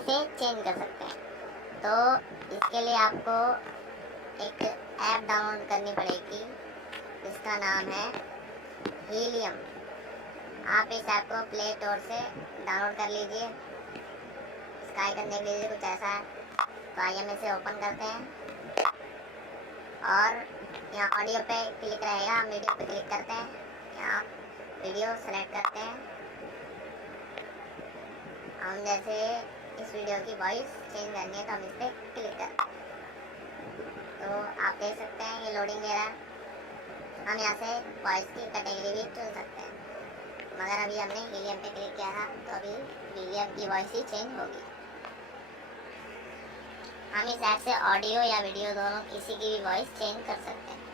कैसे चेंज कर सकते हैं। तो इसके लिए आपको एक ऐप डाउनलोड करनी पड़ेगी जिसका नाम है हीलियम। आप इस ऐप को प्ले स्टोर से डाउनलोड कर लीजिए। इसका आइकन देख लीजिए कुछ ऐसा है। तो आइए हम इसे ओपन करते हैं और यहाँ ऑडियो पे क्लिक रहेगा, हम वीडियो पे क्लिक करते हैं, यहाँ वीडियो सेलेक्ट करते हैं। हम जैसे इस वीडियो की वॉइस चेंज करनी है तो हम इस पर क्लिक करते हैं। तो आप देख सकते हैं ये लोडिंग ले रहा है। हम यहाँ से वॉइस की कैटेगरी भी चुन सकते हैं, मगर अभी हमने हीलियम पे क्लिक किया था तो अभी हीलियम की वॉइस ही चेंज होगी। हम इस ऐप से ऑडियो या वीडियो दोनों किसी की भी वॉइस चेंज कर सकते हैं।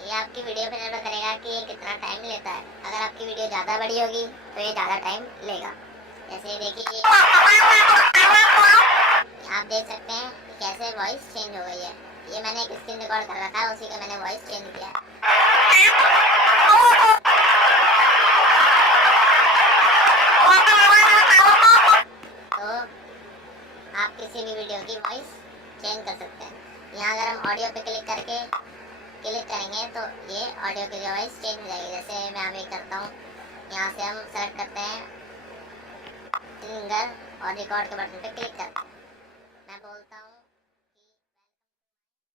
ये आपकी वीडियो पे निर्भर करेगा कि ये कितना टाइम लेता है। अगर आपकी वीडियो ज़्यादा बड़ी होगी तो ये ज़्यादा टाइम लेगा। जैसे देखिए आप देख सकते हैं कि कैसे वॉइस चेंज हो गई है। ये मैंने एक स्क्रीन रिकॉर्ड कर रखा है, उसी का मैंने वॉइस चेंज किया है। तो आप किसी भी वीडियो की वॉइस चेंज कर सकते हैं। यहाँ अगर हम ऑडियो पे क्लिक करेंगे तो ये ऑडियो की वॉइस चेंज हो जाएगी। जैसे मैं अभी करता हूँ, यहाँ से हम सेलेक्ट करते हैं सिंगर और रिकॉर्ड के बटन पे क्लिक करते हैं।